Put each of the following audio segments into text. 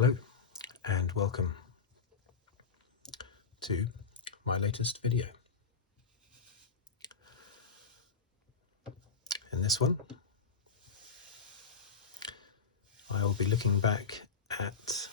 Hello and welcome to my latest video. In this one, I will be looking back at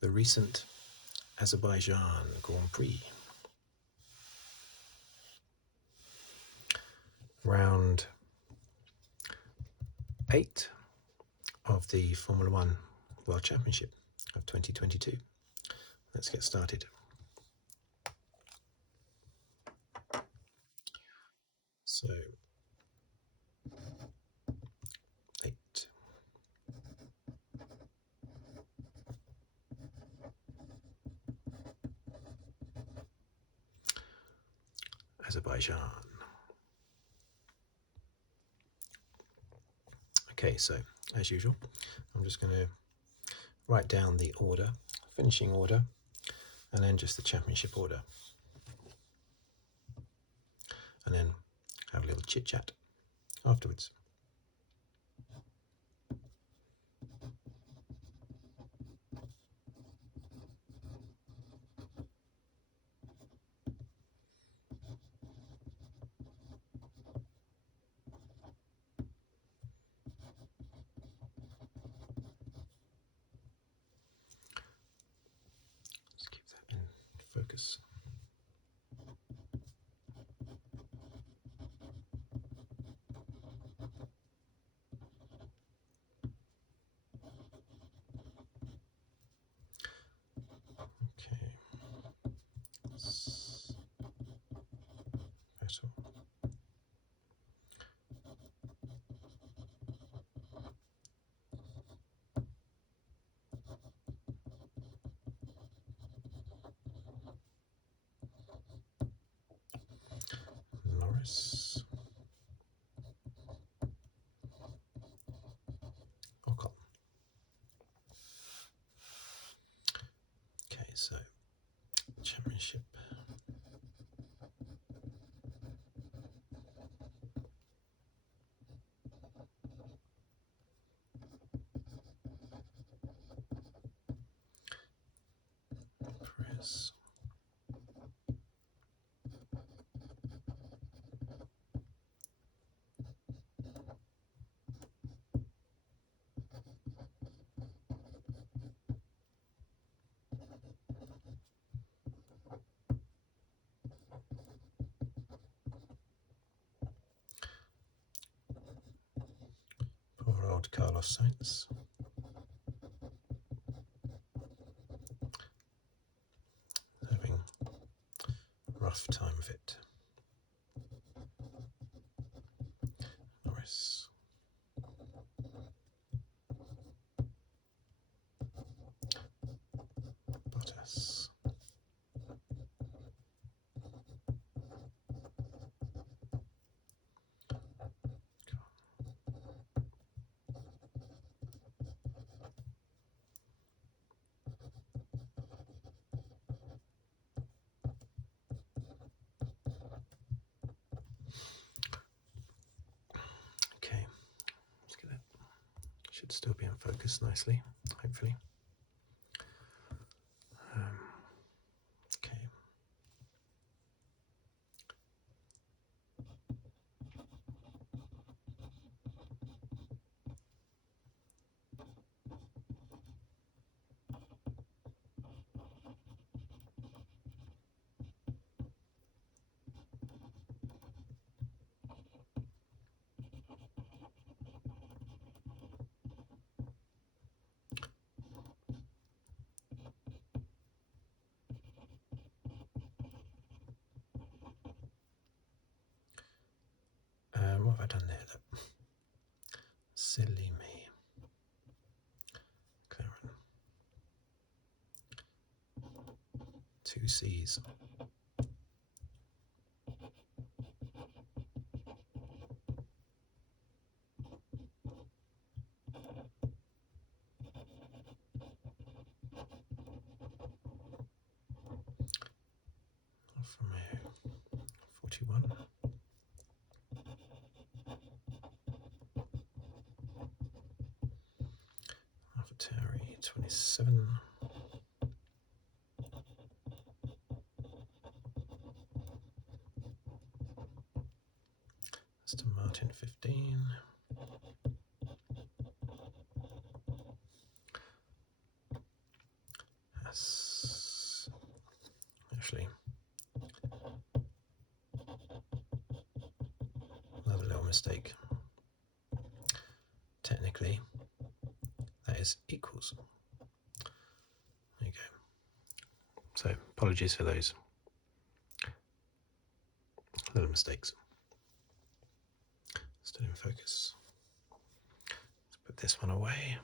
the recent Azerbaijan Grand Prix. Round 8 of the Formula One World Championship of 2022. Let's get started. So, 8. Azerbaijan. Okay, so as usual, I'm just going to write down the order, finishing order, and then just the championship order. And then have a little chit chat afterwards. Let's keep that in focus. Okay. Battle. Norris. Ocon. Okay, so championship. Perez. Poor old Carlos Sainz. Having a rough time of it. Norris. Bottas. Okay, let's get it. Should still be in focus nicely, hopefully. Okay. What have I done there? That silly me. Claren. 2 C's. Alfa Romeo 41. AlphaTauri 27. Aston Martin 15. That's actually another little mistake. Technically, that is equals. There you go. So apologies for those little mistakes. Still in focus. Let's put this one away.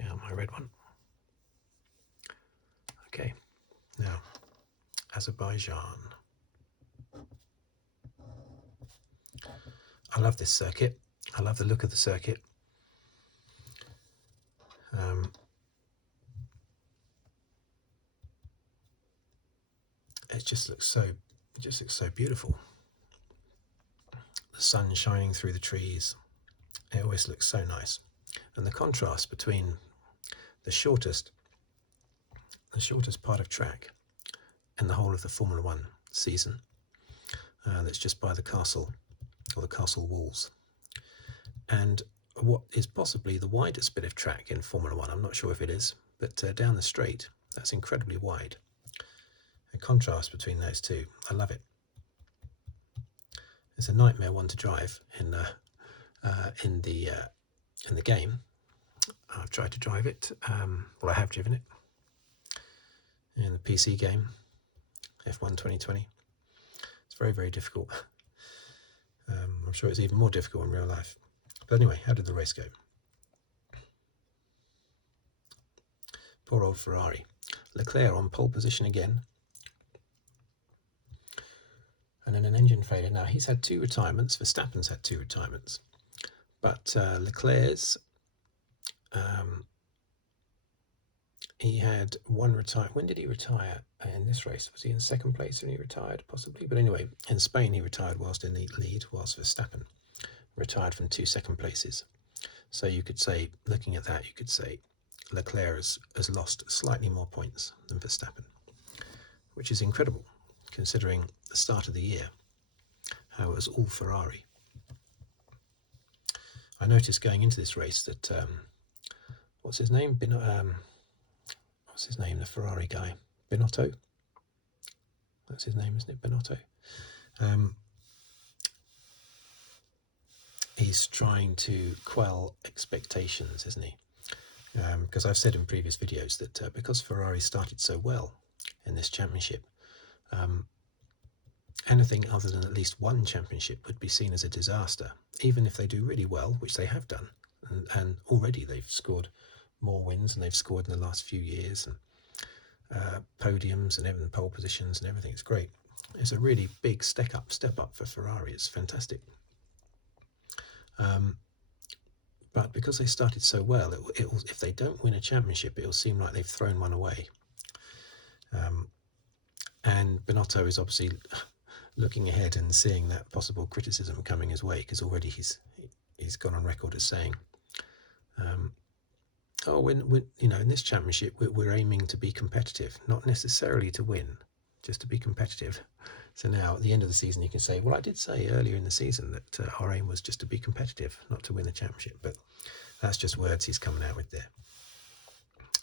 Yeah, my red one. Okay, now Azerbaijan. I love this circuit. I love the look of the circuit. It just looks so beautiful. The sun shining through the trees. It always looks so nice. And the contrast between the shortest part of track and the whole of the Formula One season, that's just by the castle, or the castle walls, and what is possibly the widest bit of track in Formula One. I'm not sure if it is, but down the straight, that's incredibly wide. A contrast between those two, I love it. It's a nightmare one to drive in the game. I've tried to drive it. Well, I have driven it in the PC game, F1 2020. It's very, very difficult. I'm sure it's even more difficult in real life. But anyway, how did the race go? Poor old Ferrari. Leclerc on pole position again. And then an engine failure. Now, he's had 2 retirements. Verstappen's had 2 retirements. But Leclerc's, he had 1 retire. When did he retire in this race? Was he in 2nd place when he retired? Possibly. But anyway, in Spain, he retired whilst in the lead, whilst Verstappen retired from 2 2nd places. So you could say, looking at that, you could say Leclerc has lost slightly more points than Verstappen, which is incredible considering the start of the year, how it was all Ferrari. I noticed going into this race that, what's his name? What's his name? The Ferrari guy, Binotto. That's his name, isn't it? Binotto. He's trying to quell expectations, isn't he? Because I've said in previous videos that because Ferrari started so well in this championship, anything other than at least one championship would be seen as a disaster, even if they do really well, which they have done. And already they've scored more wins than they've scored in the last few years, and podiums and even pole positions and everything. It's great. It's a really big step up for Ferrari. It's fantastic. But because they started so well, if they don't win a championship, it'll seem like they've thrown one away. And Binotto is obviously looking ahead and seeing that possible criticism coming his way, because already he's gone on record as saying, in this championship we're aiming to be competitive, not necessarily to win, just to be competitive. So now at the end of the season you can say, well, I did say earlier in the season that our aim was just to be competitive, not to win the championship. But that's just words he's coming out with there.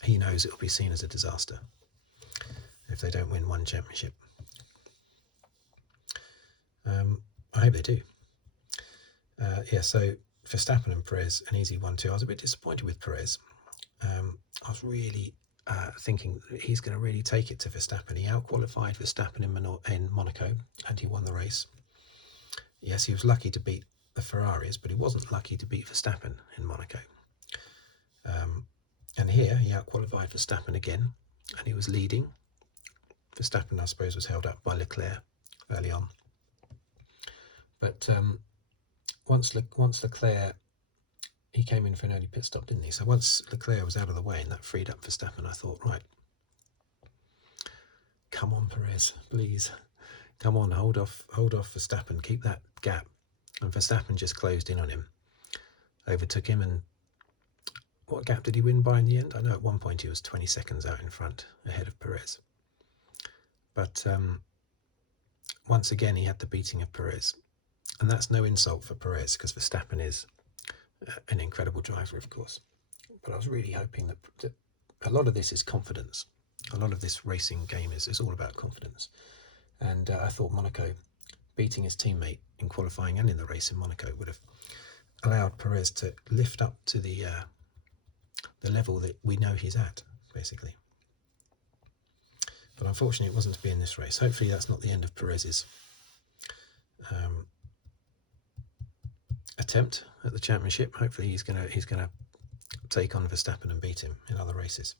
He knows it'll be seen as a disaster if they don't win one championship. I hope they do. So Verstappen and Perez, an easy 1-2. I was a bit disappointed with Perez. I was really thinking he's going to really take it to Verstappen. He outqualified Verstappen in Monaco, and he won the race. Yes, he was lucky to beat the Ferraris, but he wasn't lucky to beat Verstappen in Monaco. And here he outqualified Verstappen again, and he was leading. Verstappen, I suppose, was held up by Leclerc early on. But once Leclerc, he came in for an early pit stop, didn't he? So once Leclerc was out of the way and that freed up Verstappen, I thought, right, come on, Perez, please. Come on, hold off Verstappen, keep that gap. And Verstappen just closed in on him. overtook him. And what gap did he win by in the end? I know at one point he was 20 seconds out in front, ahead of Perez. But once again, he had the beating of Perez. And that's no insult for Perez, because Verstappen is an incredible driver, of course. But I was really hoping that a lot of this is confidence. A lot of this racing game is all about confidence. And I thought Monaco beating his teammate in qualifying and in the race in Monaco would have allowed Perez to lift up to the level that we know he's at, basically. But unfortunately, it wasn't to be in this race. Hopefully, that's not the end of Perez's attempt at the championship. Hopefully, he's gonna take on Verstappen and beat him in other races.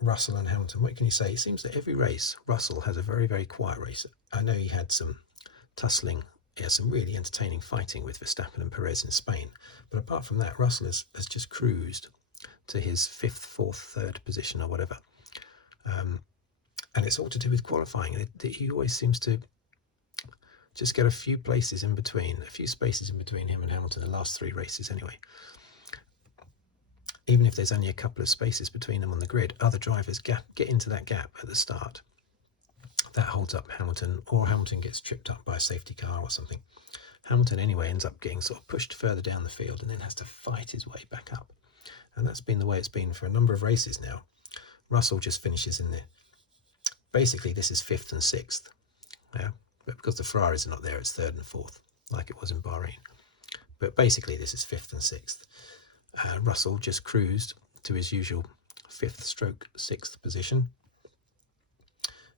Russell and Hamilton. What can you say? It seems that every race, Russell has a very, very quiet race. I know he had some tussling, some really entertaining fighting with Verstappen and Perez in Spain. But apart from that, Russell has just cruised to his 5th, 4th, 3rd position or whatever. And it's all to do with qualifying. He always seems to just get a few places in between, a few spaces in between him and Hamilton, the last 3 races anyway. Even if there's only a couple of spaces between them on the grid, other drivers get into that gap at the start. That holds up Hamilton, or Hamilton gets tripped up by a safety car or something. Hamilton anyway ends up getting sort of pushed further down the field and then has to fight his way back up. And that's been the way it's been for a number of races now. Russell just finishes in basically this is 5th and 6th. Yeah, but because the Ferraris are not there, it's 3rd and 4th, like it was in Bahrain. But basically this is 5th and 6th. Russell just cruised to his usual 5th/6th position.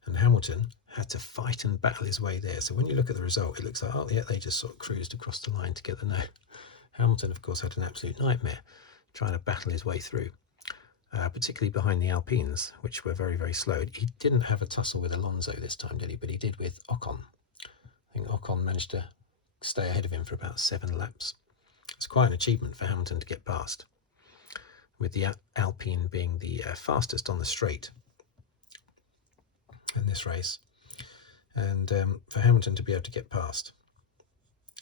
And Hamilton had to fight and battle his way there. So when you look at the result, it looks like, oh yeah, they just sort of cruised across the line together. No, Hamilton, of course, had an absolute nightmare trying to battle his way through, particularly behind the Alpines, which were very, very slow. He didn't have a tussle with Alonso this time, did he? But he did with Ocon. I think Ocon managed to stay ahead of him for about 7 laps. It's quite an achievement for Hamilton to get past, with the Alpine being the fastest on the straight in this race. And for Hamilton to be able to get past,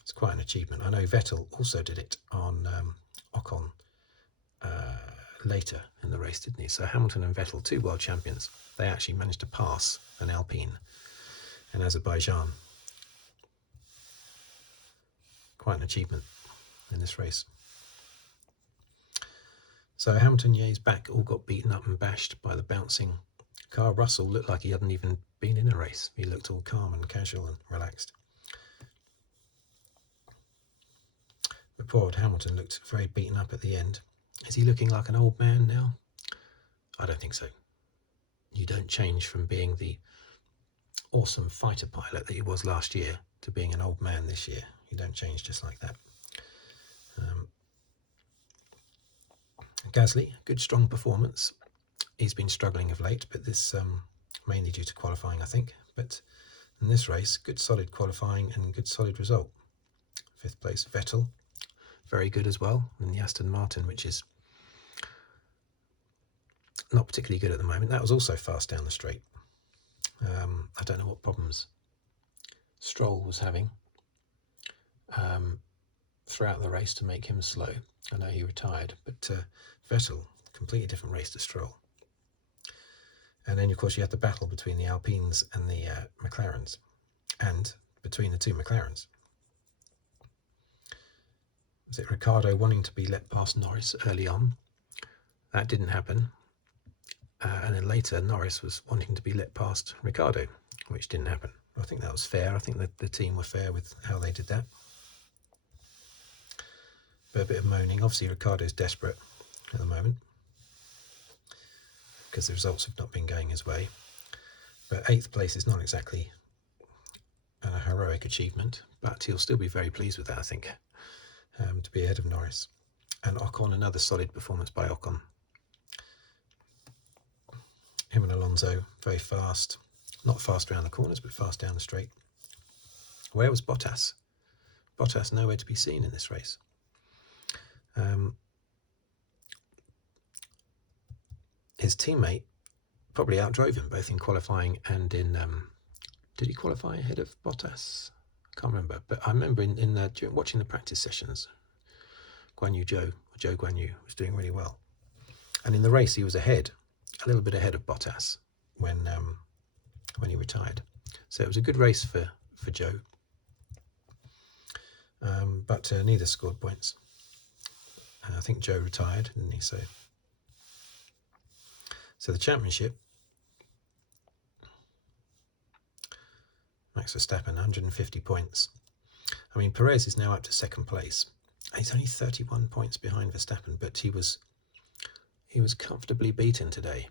it's quite an achievement. I know Vettel also did it on Ocon later in the race, didn't he? So Hamilton and Vettel, 2 world champions, they actually managed to pass an Alpine in Azerbaijan. Quite an achievement in this race. So Hamilton, yeah, he's back, all got beaten up and bashed by the bouncing car. Russell looked like he hadn't even been in a race. He looked all calm and casual and relaxed. But poor old Hamilton looked very beaten up at the end. Is he looking like an old man now? I don't think so. You don't change from being the awesome fighter pilot that he was last year to being an old man this year. You don't change just like that. Gasly, good strong performance. He's been struggling of late, but this mainly due to qualifying, I think. But in this race, good solid qualifying and good solid result. 5th place, Vettel, very good as well in the Aston Martin, which is not particularly good at the moment. That was also fast down the straight. I don't know what problems Stroll was having throughout the race to make him slow. I know he retired, but Vettel, completely different race to Stroll. And then, of course, you had the battle between the Alpines and the McLarens, and between the 2 McLarens. Was it Ricciardo wanting to be let past Norris early on? That didn't happen. And then later, Norris was wanting to be let past Ricciardo, which didn't happen. I think that was fair. I think that the team were fair with how they did that. But a bit of moaning. Obviously, Ricciardo's desperate at the moment because the results have not been going his way. But 8th place is not exactly a heroic achievement, but he'll still be very pleased with that, I think, to be ahead of Norris. And Ocon, another solid performance by Ocon. Him and Alonso, very fast. Not fast around the corners, but fast down the straight. Where was Bottas? Bottas nowhere to be seen in this race. His teammate probably outdrove him both in qualifying and in... did he qualify ahead of Bottas? I can't remember. But I remember during watching the practice sessions, Joe Guan Yu was doing really well. And in the race, he was ahead, a little bit ahead of Bottas when he retired. So it was a good race for Joe. But neither scored points. I think Joe retired, didn't he? So the championship, Max Verstappen, 150 points. I mean, Perez is now up to second place. He's only 31 points behind Verstappen, but he was comfortably beaten today,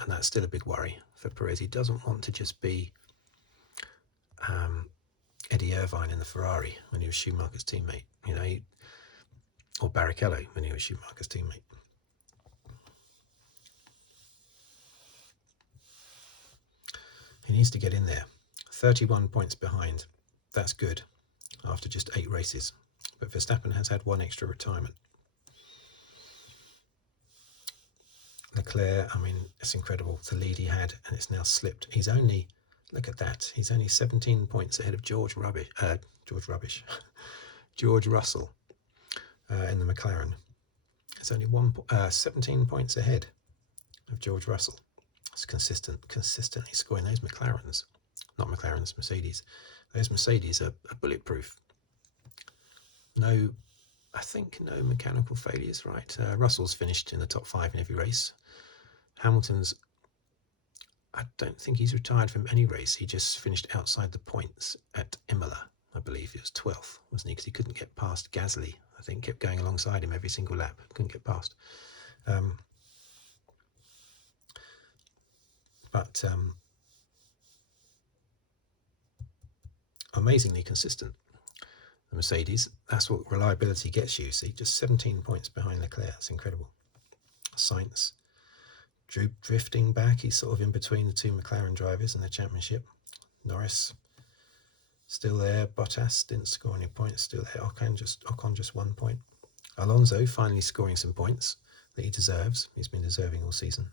and that's still a big worry for Perez. He doesn't want to just be Eddie Irvine in the Ferrari when he was Schumacher's teammate, or Barrichello when he was Schumacher's teammate. He needs to get in there. 31 points behind. That's good after just 8 races. But Verstappen has had 1 extra retirement. Leclerc, I mean, it's incredible. The lead he had, and it's now slipped. He's only, look at that. He's only 17 points ahead of George Russell in the McLaren. It's only 17 points ahead of George Russell. It's consistently scoring those McLarens. Not McLarens, Mercedes. Those Mercedes are bulletproof. I think no mechanical failures, right? Russell's finished in the top 5 in every race. Hamilton's, I don't think he's retired from any race. He just finished outside the points at Imola. I believe he was 12th, wasn't he? Because he couldn't get past Gasly. I think kept going alongside him every single lap. Couldn't get past. But amazingly consistent. The Mercedes, that's what reliability gets you. See, just 17 points behind Leclerc. That's incredible. Sainz, drifting back. He's sort of in between the 2 McLaren drivers in the championship. Norris, still there. Bottas didn't score any points. Still there. Ocon just 1 point. Alonso finally scoring some points that he deserves. He's been deserving all season.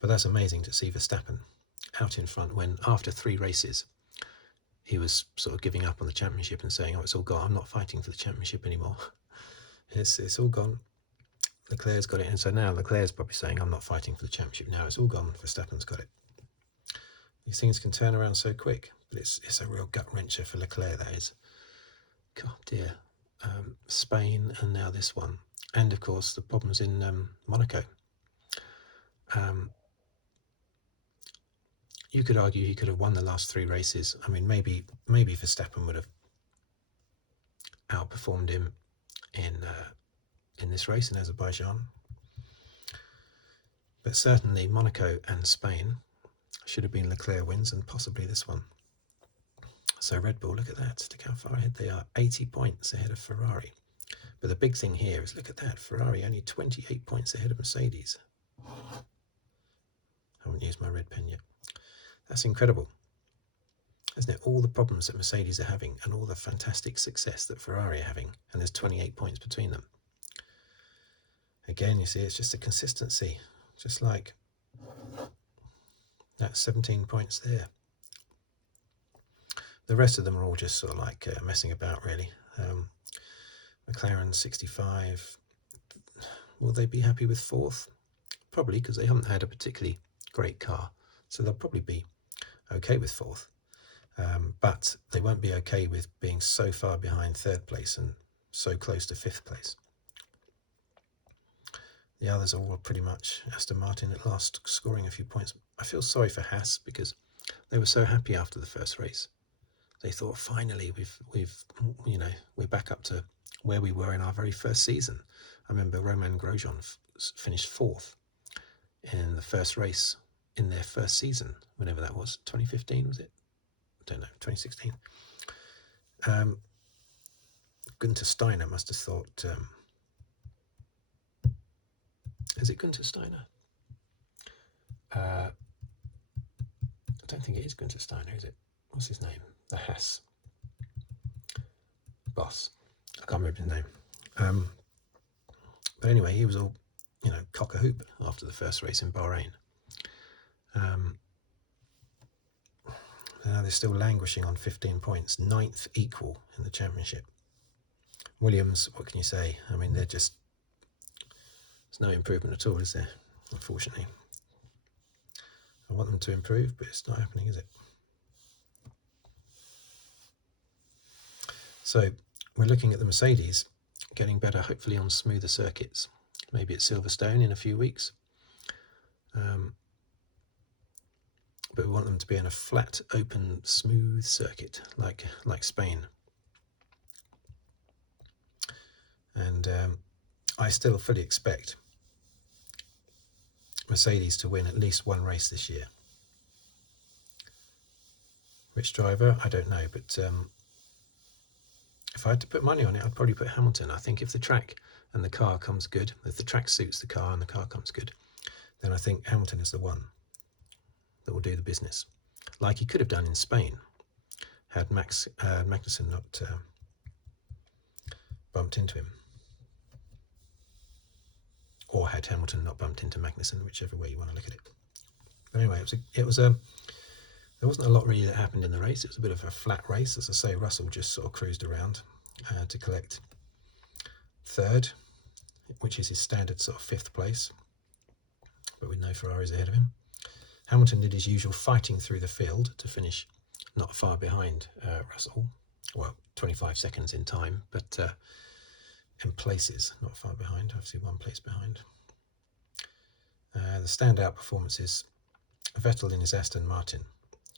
But that's amazing to see Verstappen out in front when, after 3 races, he was sort of giving up on the championship and saying, "Oh, it's all gone. I'm not fighting for the championship anymore. It's all gone." Leclerc's got it, and so now Leclerc's probably saying, "I'm not fighting for the championship now. It's all gone. Verstappen's got it." These things can turn around so quick, but it's a real gut wrencher for Leclerc. That is. God dear. Spain, and now this one, and of course the problems in Monaco. You could argue he could have won the last 3 races. I mean, maybe Verstappen would have outperformed him in this race in Azerbaijan. But certainly Monaco and Spain should have been Leclerc wins, and possibly this one. So Red Bull, look at that. Look how far ahead they are. 80 points ahead of Ferrari. But the big thing here is, look at that. Ferrari only 28 points ahead of Mercedes. I haven't used my red pen yet. That's incredible, isn't it? All the problems that Mercedes are having and all the fantastic success that Ferrari are having, and there's 28 points between them. Again, you see, it's just a consistency, just like that 17 points there. The rest of them are all just sort of like messing about, really. McLaren 65. Will they be happy with 4th? Probably, because they haven't had a particularly great car. So they'll probably be okay with 4th. But they won't be okay with being so far behind 3rd place and so close to 5th place. The others are all pretty much Aston Martin at last scoring a few points. I feel sorry for Haas because they were so happy after the first race. They thought, finally, we're back up to where we were in our very first season. I remember Romain Grosjean finished 4th in the first race in their first season, whenever that was. 2015, was it? I don't know, 2016. Günther Steiner must have thought, is it Günther Steiner? I don't think it is Günther Steiner, is it? What's his name? The Haas boss. I can't remember his name. But anyway, he was all, cock a hoop after the first race in Bahrain. Now they're still languishing on 15 points, 9th equal in the championship. Williams, what can you say? I mean, they're just, there's no improvement at all, is there? Unfortunately. I want them to improve, but it's not happening, is it? So we're looking at the Mercedes getting better, hopefully on smoother circuits. Maybe at Silverstone in a few weeks. But we want them to be in a flat, open, smooth circuit, like Spain. And I still fully expect Mercedes to win at least one race this year. Which driver? I don't know, but if I had to put money on it, I'd probably put Hamilton. I think if the track and the car comes good, if the track suits the car and the car comes good, then I think Hamilton is the one that will do the business, like he could have done in Spain, had Magnussen not bumped into him, or had Hamilton not bumped into Magnussen, whichever way you want to look at it. But anyway, there wasn't a lot really that happened in the race. It was a bit of a flat race. As I say, Russell just sort of cruised around to collect 3rd, which is his standard sort of 5th place, but with no Ferraris ahead of him. Hamilton did his usual fighting through the field to finish not far behind Russell. Well, 25 seconds in time, but in places, not far behind, obviously 1 place behind. The standout performances, Vettel in his Aston Martin,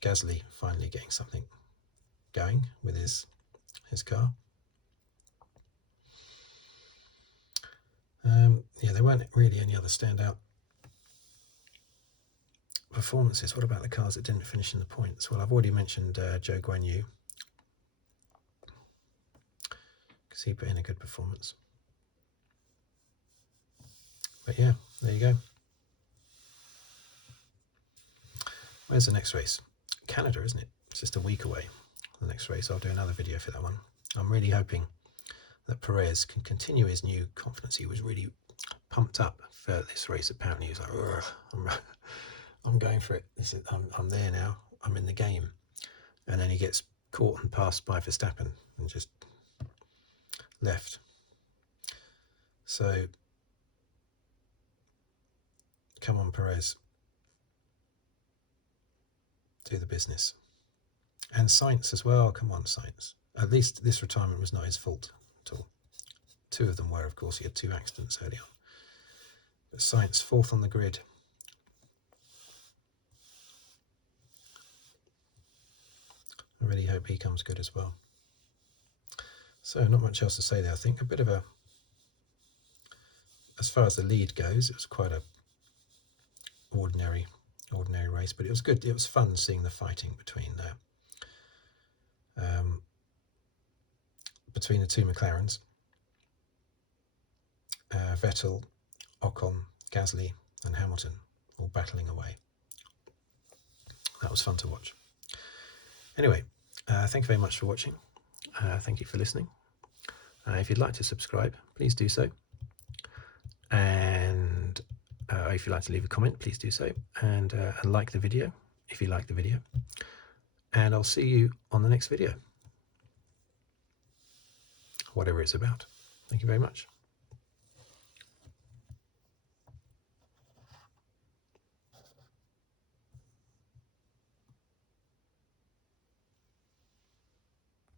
Gasly finally getting something going with his car. Yeah, there weren't really any other standout performances. What about the cars that didn't finish in the points? Well, I've already mentioned Zhou Guanyu, because he put in a good performance. But yeah, there you go. Where's the next race? Canada, isn't it? It's just a week away. The next race, I'll do another video for that one. I'm really hoping that Perez can continue his new confidence. He was really pumped up for this race. Apparently, he was like, I'm going for it. I'm there now. I'm in the game. And then he gets caught and passed by Verstappen and just left. So, come on, Perez. Do the business. And Sainz as well. Come on, Sainz. At least this retirement was not his fault at all. 2 of them were, of course. He had 2 accidents early on. But Sainz, 4th on the grid. I really hope he comes good as well. So not much else to say there. I think a bit of a, as far as the lead goes, it was quite a ordinary race, but it was good. It was fun seeing the fighting between the 2 McLarens, Vettel, Ocon, Gasly and Hamilton all battling away. That was fun to watch. Anyway, thank you very much for watching. Thank you for listening. If you'd like to subscribe, please do so. And if you'd like to leave a comment, please do so. And like the video, if you like the video. And I'll see you on the next video, whatever it's about. Thank you very much.